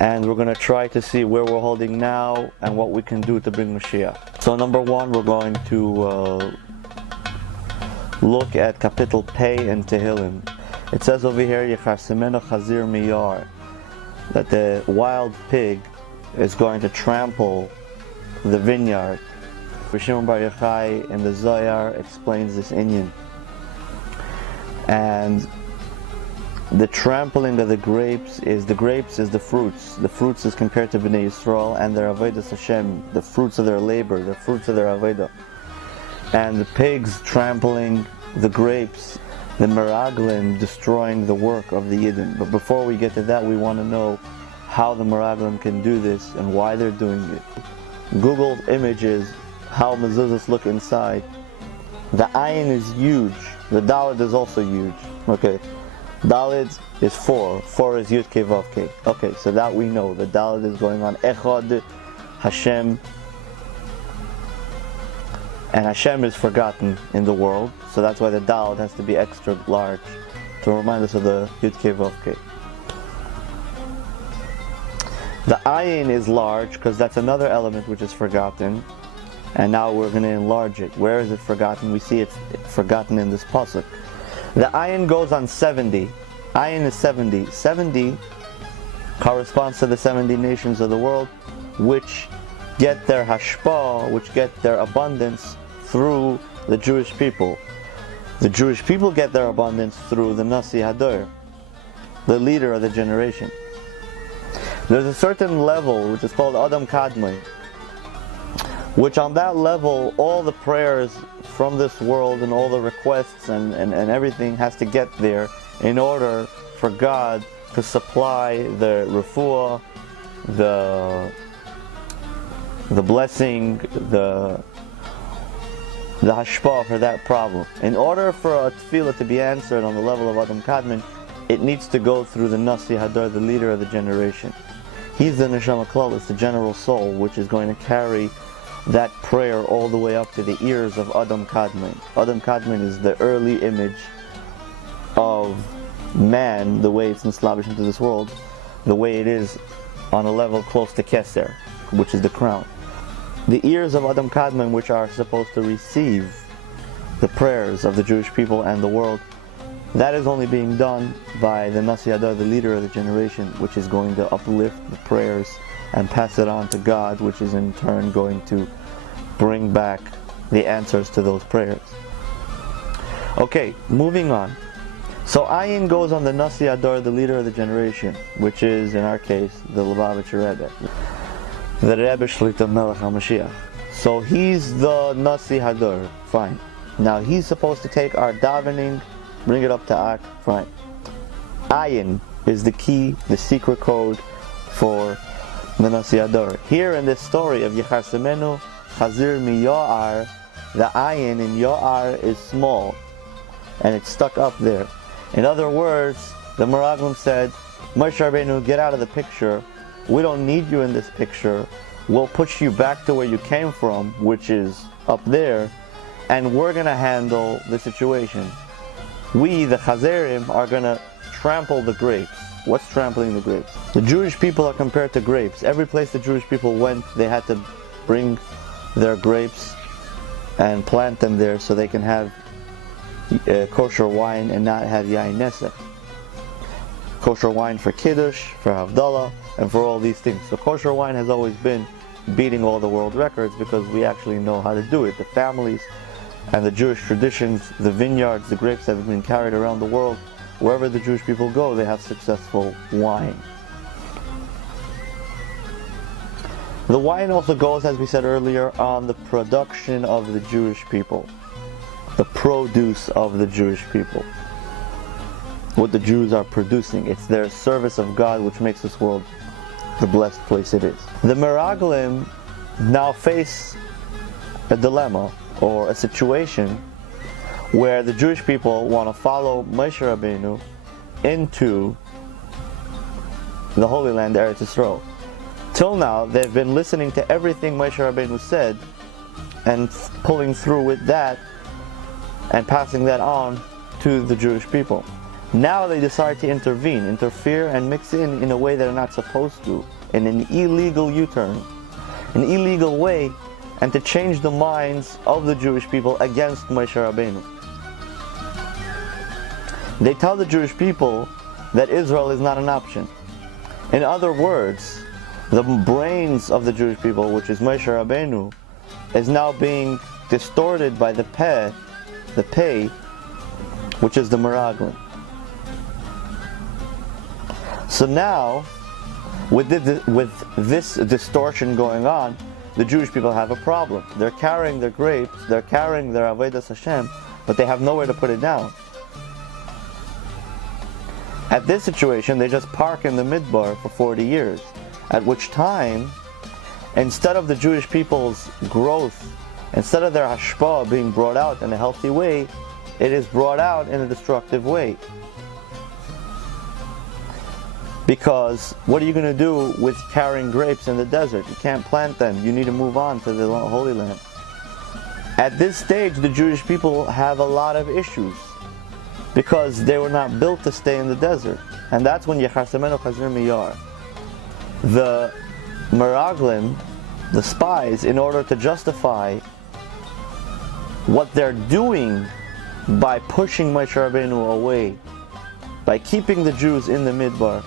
and we're going to try to see where we're holding now and what we can do to bring Moshiach. So number one, we're going to look at Kapitel Pei in Tehillim. It says over here, Yecharsemeno Chazir Miyar, that the wild pig is going to trample the vineyard. Rishon Bar Yochai in the Zohar explains this inyan. And the trampling of the grapes is the fruits. The fruits is compared to Bnei Yisrael and their Avodas Hashem, the fruits of their labor, the fruits of their Avodah. And the pigs trampling the grapes, the Meraglim destroying the work of the Yidden. But before we get to that, we want to know how the Meraglim can do this and why they're doing it. Google images how mezuzahs look inside. The ayin is huge. The dalid is also huge. Okay, dalid is 4. 4 is yud ke vav ke. Okay, so that we know. The dalid is going on echad Hashem, and Hashem is forgotten in the world. So that's why the dalid has to be extra large to remind us of the yud ke vav ke. The ayin is large because that's another element which is forgotten. And now we're going to enlarge it. Where is it forgotten? We see it's forgotten in this pasuk. The ayin goes on 70. Ayin is 70. 70 corresponds to the 70 nations of the world, which get their hashpah, which get their abundance through the Jewish people. The Jewish people get their abundance through the Nasi Hador, the leader of the generation. There's a certain level which is called Adam Kadmai, which on that level, all the prayers from this world and all the requests and everything has to get there in order for God to supply the refuah, the blessing, the hashpah for that problem. In order for a tefillah to be answered on the level of Adam Kadmon, it needs to go through the Nasi Hadar, the leader of the generation. He's the Neshama Klalis, the general soul, which is going to carry that prayer all the way up to the ears of Adam Kadmon. Adam Kadmon is the early image of man, the way it's enslaved into this world, the way it is on a level close to Keser, which is the crown. The ears of Adam Kadmon, which are supposed to receive the prayers of the Jewish people and the world, that is only being done by the Nasi Hadar, the leader of the generation, which is going to uplift the prayers and pass it on to God, which is in turn going to bring back the answers to those prayers. Okay, moving on. So ayin goes on the Nasi Hadar, the leader of the generation, which is, in our case, the Lubavitcher Rebbe, the Rebbe Shlita Melech HaMashiach. So he's the Nasi Hadar, fine. Now he's supposed to take our davening, bring it up to Ak, fine. Ayin is the key, the secret code for the Nasi Hadar. Here in this story of Yecharsemenu Chazir Mi Yo'ar, the ayin in Yo'ar is small, and it's stuck up there. In other words, the Meraglim said, Moshe Rabbeinu, get out of the picture. We don't need you in this picture. We'll push you back to where you came from, which is up there, and we're going to handle the situation. We, the Chazerim, are going to trample the grapes. What's trampling the grapes? The Jewish people are compared to grapes. Every place the Jewish people went, they had to bring their grapes and plant them there so they can have kosher wine and not have yain nesek. Kosher wine for kiddush, for havdalah, and for all these things. So kosher wine has always been beating all the world records because we actually know how to do it. The families and the Jewish traditions, the vineyards, the grapes have been carried around the world. Wherever the Jewish people go, they have successful wine. The wine also goes, as we said earlier, on the production of the Jewish people. The produce of the Jewish people. What the Jews are producing. It's their service of God which makes this world the blessed place it is. The Meraglim now face a dilemma or a situation where the Jewish people want to follow Moshe Rabbeinu into the Holy Land, Eretz Yisrael. Till now, they've been listening to everything Moshe Rabbeinu said and pulling through with that and passing that on to the Jewish people. Now they decide to interfere and mix in a way they're not supposed to, in an illegal U-turn, an illegal way, and to change the minds of the Jewish people against Moshe Rabbeinu. They tell the Jewish people that Israel is not an option. In other words, the brains of the Jewish people, which is Moshe Rabbeinu, is now being distorted by the pei, which is the Meraglim. So now, with this distortion going on, the Jewish people have a problem. They're carrying their grapes, they're carrying their Avodas Hashem, but they have nowhere to put it down. At this situation, they just park in the Midbar for 40 years, at which time, instead of the Jewish people's growth, instead of their hashpah being brought out in a healthy way, it is brought out in a destructive way. Because what are you going to do with carrying grapes in the desert? You can't plant them. You need to move on to the Holy Land. At this stage, the Jewish people have a lot of issues because they were not built to stay in the desert. And that's when Yechasemenu Chazir Miyar. The Meraglim, the spies, in order to justify what they're doing by pushing Moshe Rabbeinu away, by keeping the Jews in the Midbar,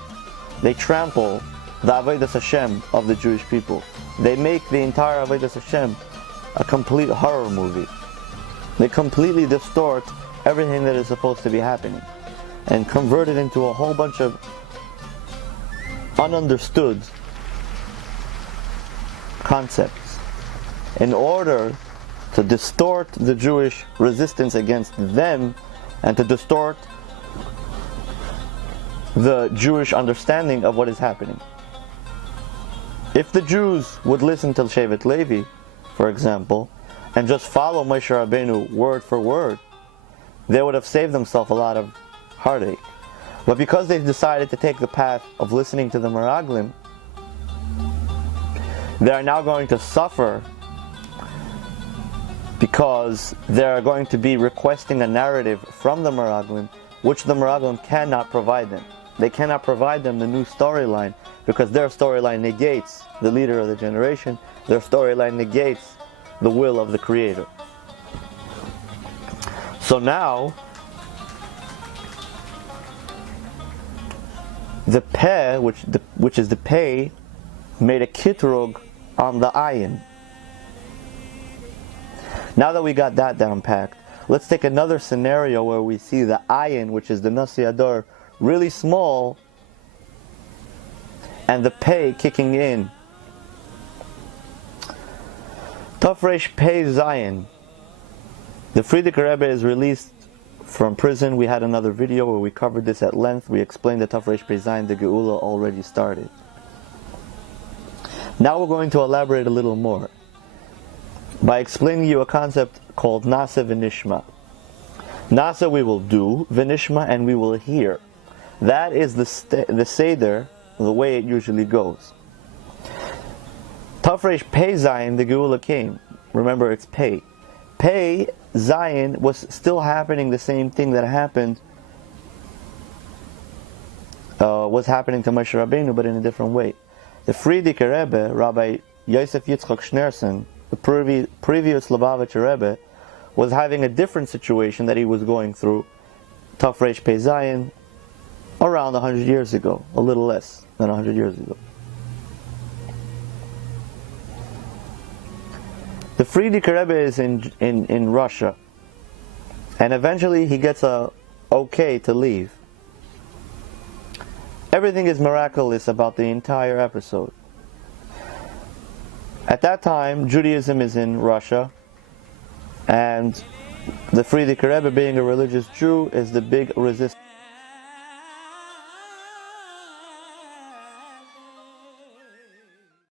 they trample the Avodas Hashem of the Jewish people. They make the entire Avodas Hashem a complete horror movie. They completely distort everything that is supposed to be happening and convert it into a whole bunch of ununderstood concepts in order to distort the Jewish resistance against them and to distort the Jewish understanding of what is happening. If the Jews would listen to Shevet Levi, for example, and just follow Moshe Rabbeinu word for word, they would have saved themselves a lot of heartache. But because they decided to take the path of listening to the Meraglim, they are now going to suffer because they are going to be requesting a narrative from the Meraglim, which the Meraglim cannot provide them. They cannot provide them the new storyline because their storyline negates the leader of the generation. Their storyline negates the will of the Creator. So now, the peh, which is the pei, made a kitrug on the ayin. Now that we got that down packed, let's take another scenario where we see the ayin, which is the Nasi Ador, really small, and the pei kicking in. Tafresh Pei Zayin. The Frierdiker Rebbe is released from prison. We had another video where we covered this at length. We explained that Tafresh Pei Zayin, the Geula, already started. Now we're going to elaborate a little more by explaining you a concept called Nasa V'Nishma. Nasa we will do, V'Nishma, and we will hear. That is the Seder, the way it usually goes. Tafresh Pei Zayin, the Geula came. Remember, it's Pei. Pei Zayin was still happening the same thing that happened, was happening to Moshe Rabbeinu, but in a different way. The Frierdiker Rebbe, Rabbi Yosef Yitzchak Schneerson, the previous Lubavitcher Rebbe, was having a different situation that he was going through. Tafresh Pei Zayin, around 100 years ago, a little less than 100 years ago. The Frierdiker Rebbe is in Russia, and eventually he gets a okay to leave. Everything is miraculous about the entire episode. At that time, Judaism is in Russia, and the Frierdiker Rebbe, being a religious Jew, is the big resistance.